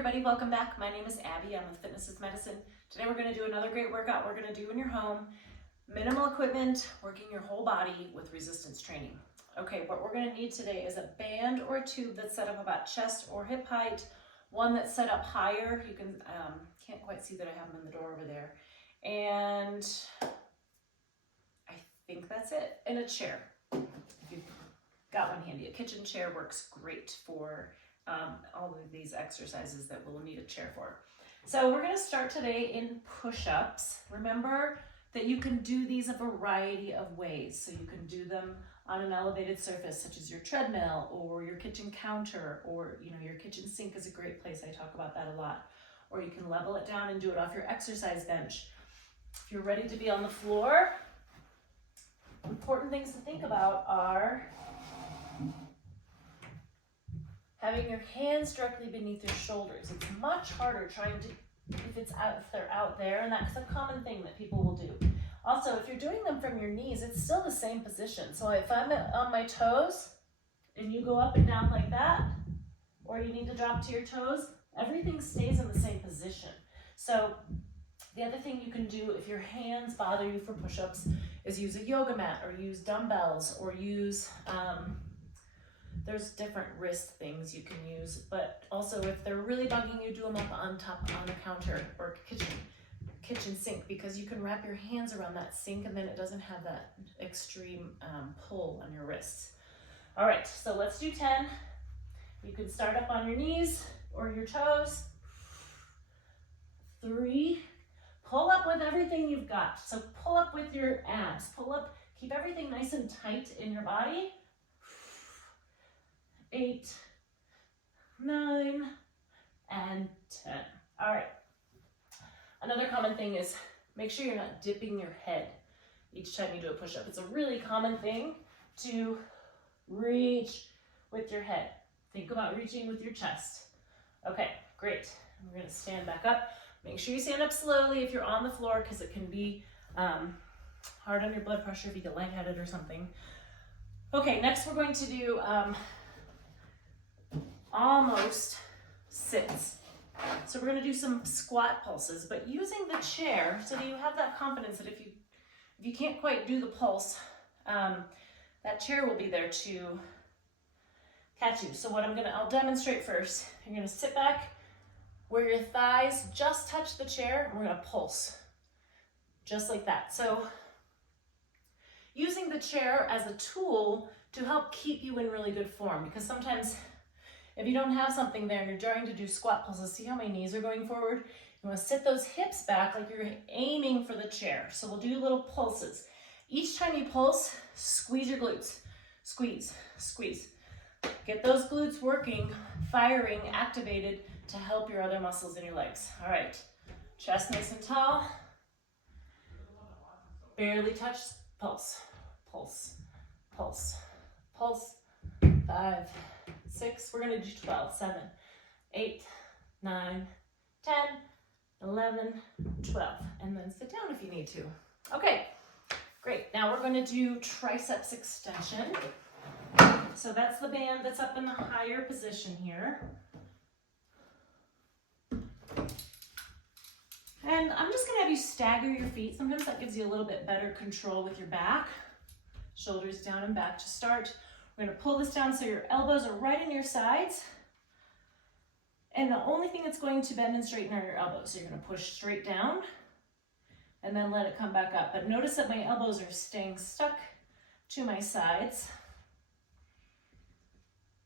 everybody, welcome back. My name is Abby, I'm with Fitness is Medicine. Today we're going to do another great workout we're going to do in your home. Minimal equipment, working your whole body with resistance training. Okay, what we're going to need today is a band or a tube that's set up about chest or hip height, one that's set up higher. You can, can't quite see that I have them in the door over there. And I think that's it. And a chair, if you've got one handy. A kitchen chair works great for all of these exercises that we'll need a chair for. So we're going to start today in push-ups. Remember that you can do these a variety of ways. So you can do them on an elevated surface such as your treadmill or your kitchen counter, or your kitchen sink is a great place. I talk about that a lot. Or you can level it down and do it off your exercise bench. If you're ready to be on the floor, important things to think about are having your hands directly beneath your shoulders. It's much harder trying to, if they're out there, and that's a common thing that people will do. Also, if you're doing them from your knees, it's still the same position. So if I'm on my toes and you go up and down like that, or you need to drop to your toes, everything stays in the same position. So the other thing you can do if your hands bother you for push-ups is use a yoga mat or use dumbbells or use, there's different wrist things you can use, but also if they're really bugging you, do them up on the counter or kitchen sink, because you can wrap your hands around that sink and then it doesn't have that extreme pull on your wrists. All right, so let's do 10. You can start up on your knees or your toes. 3, pull up with everything you've got. So pull up with your abs, pull up, keep everything nice and tight in your body. 8, 9, and 10. All right. Another common thing is make sure you're not dipping your head each time you do a push-up. It's a really common thing to reach with your head. Think about reaching with your chest. Okay, great. We're going to stand back up. Make sure you stand up slowly if you're on the floor, because it can be hard on your blood pressure if you get lightheaded or something. Okay, next we're going to do almost sits. So we're going to do some squat pulses, but using the chair so that you have that confidence that if you can't quite do the pulse, that chair will be there to catch you. So what I'll demonstrate first. You're going to sit back where your thighs just touch the chair, and we're going to pulse just like that. So using the chair as a tool to help keep you in really good form, because sometimes if you don't have something there and you're trying to do squat pulses, see how my knees are going forward? You want to sit those hips back like you're aiming for the chair. So we'll do little pulses. Each time you pulse, squeeze your glutes. Squeeze, squeeze. Get those glutes working, firing, activated to help your other muscles in your legs. All right, chest nice and tall. Barely touch, pulse, pulse, pulse, pulse. 5, 6, we're going to do 12, 7, 8, 9, 10, 11, 12, and then sit down if you need to. Okay, great. Now we're going to do triceps extension. So that's the band that's up in the higher position here. And I'm just going to have you stagger your feet. Sometimes that gives you a little bit better control with your back. Shoulders down and back to start. We're going to pull this down so your elbows are right in your sides. And the only thing that's going to bend and straighten are your elbows. So you're going to push straight down and then let it come back up. But notice that my elbows are staying stuck to my sides.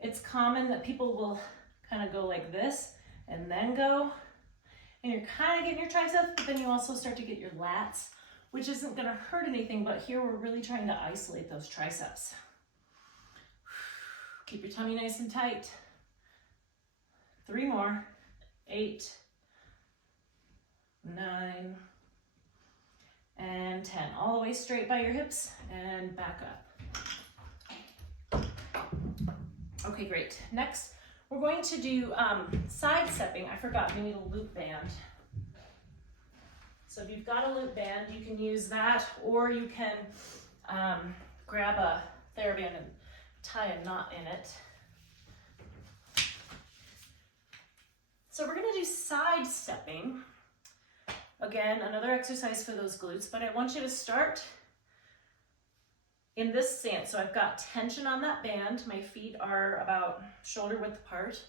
It's common that people will kind of go like this and then go. And you're kind of getting your triceps, but then you also start to get your lats, which isn't going to hurt anything. But here we're really trying to isolate those triceps. Keep your tummy nice and tight. 3 more. 8, 9, and 10. All the way straight by your hips and back up. Okay, great. Next, we're going to do side stepping. I forgot, we need a loop band. So if you've got a loop band, you can use that, or you can grab a TheraBand and tie a knot in it. So we're going do side stepping. Again, another exercise for those glutes, but I want you to start in this stance. So I've got tension on that band. My feet are about shoulder width apart.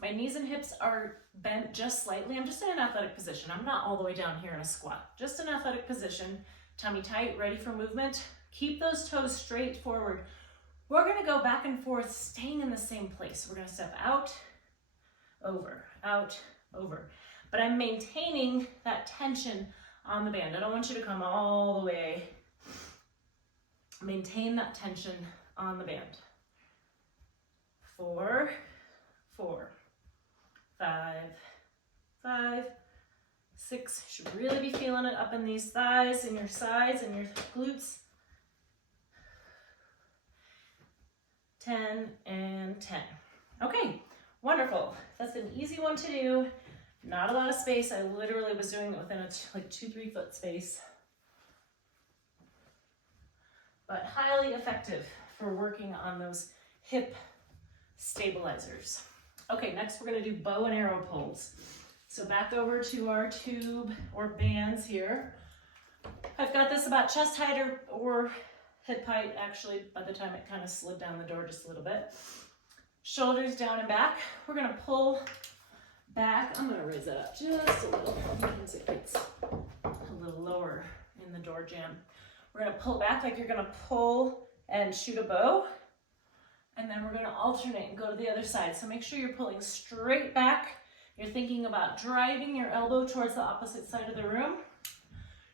My knees and hips are bent just slightly. I'm just in an athletic position. I'm not all the way down here in a squat, just an athletic position. Tummy tight, ready for movement. Keep those toes straight forward. We're gonna go back and forth, staying in the same place. We're gonna step out, over, but I'm maintaining that tension on the band. I don't want you to come all the way. Maintain that tension on the band. 4, 4, 5, 6. Should really be feeling it up in these thighs and your sides and your glutes. 10 and 10. Okay, wonderful. That's an easy one to do. Not a lot of space. I literally was doing it within a 2-3 foot space. But highly effective for working on those hip stabilizers. Okay, next we're gonna do bow and arrow pulls. So back over to our tube or bands here. I've got this about chest height or hip height, actually, by the time it kind of slid down the door just a little bit. Shoulders down and back. We're gonna pull back. I'm gonna raise that up just a little because it gets a little lower in the door jamb. We're gonna pull back like you're gonna pull and shoot a bow. And then we're gonna alternate and go to the other side. So make sure you're pulling straight back. You're thinking about driving your elbow towards the opposite side of the room.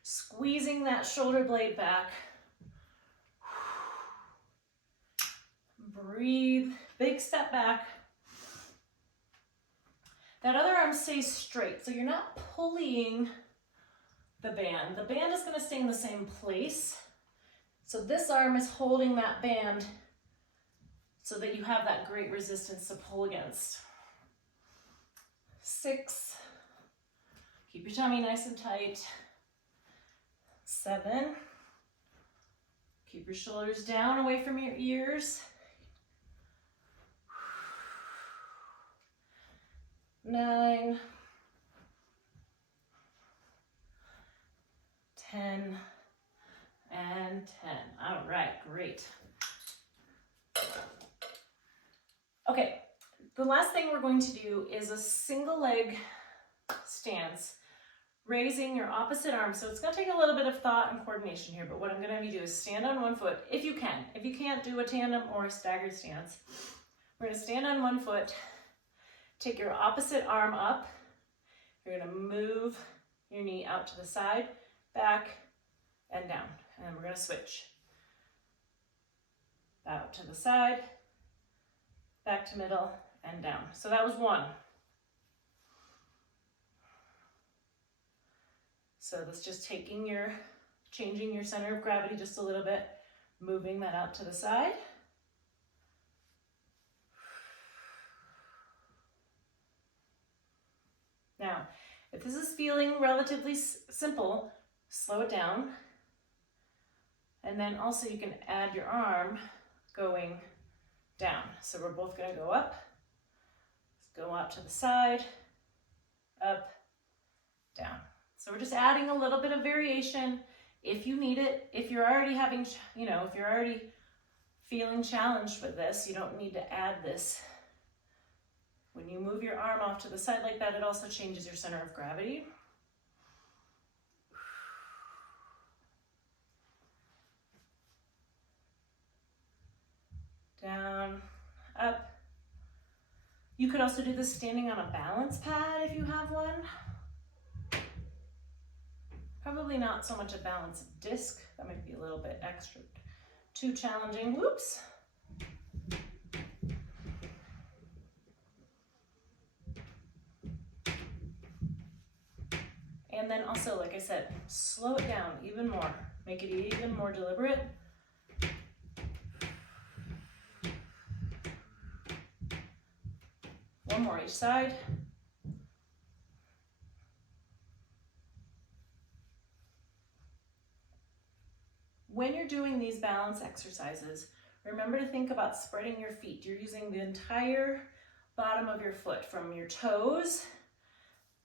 Squeezing that shoulder blade back. Breathe, big step back. That other arm stays straight, so you're not pulling the band. The band is gonna stay in the same place. So this arm is holding that band so that you have that great resistance to pull against. 6, keep your tummy nice and tight. 7, keep your shoulders down away from your ears. 9, 10, and 10. All right, great. Okay, the last thing we're going to do is a single leg stance, raising your opposite arm. So it's gonna take a little bit of thought and coordination here, but what I'm gonna have you do is stand on one foot, if you can. If you can't, do a tandem or a staggered stance. We're gonna stand on one foot, take your opposite arm up. You're gonna move your knee out to the side, back, and down. And then we're gonna switch. Out to the side, back to middle, and down. So that was 1. So that's just changing your center of gravity just a little bit, moving that out to the side. Now, if this is feeling relatively simple, slow it down. And then also you can add your arm going down. So we're both gonna go up. Let's go out to the side, up, down. So we're just adding a little bit of variation if you need it. If you're already having, if you're already feeling challenged with this, you don't need to add this. When you move your arm off to the side like that, it also changes your center of gravity. Down, up. You could also do this standing on a balance pad if you have one. Probably not so much a balance disc. That might be a little bit extra, too challenging. Whoops. And then also, like I said, slow it down even more. Make it even more deliberate. One more each side. When you're doing these balance exercises, remember to think about spreading your feet. You're using the entire bottom of your foot, from your toes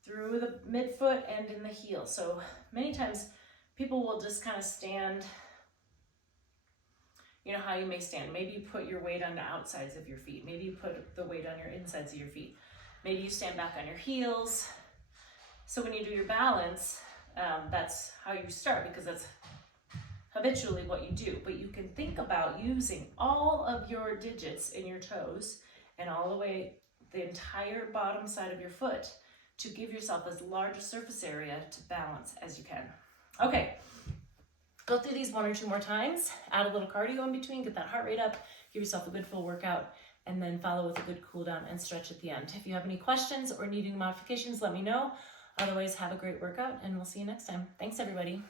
through the midfoot and in the heel. So many times people will just kind of stand, you know how you may stand. Maybe you put your weight on the outsides of your feet. Maybe you put the weight on your insides of your feet. Maybe you stand back on your heels. So when you do your balance, that's how you start, because that's habitually what you do. But you can think about using all of your digits in your toes and all the way the entire bottom side of your foot to give yourself as large a surface area to balance as you can. Okay, go through these 1 or 2 more times, add a little cardio in between, get that heart rate up, give yourself a good full workout, and then follow with a good cool down and stretch at the end. If you have any questions or need any modifications, let me know. Otherwise, have a great workout, and we'll see you next time. Thanks, everybody.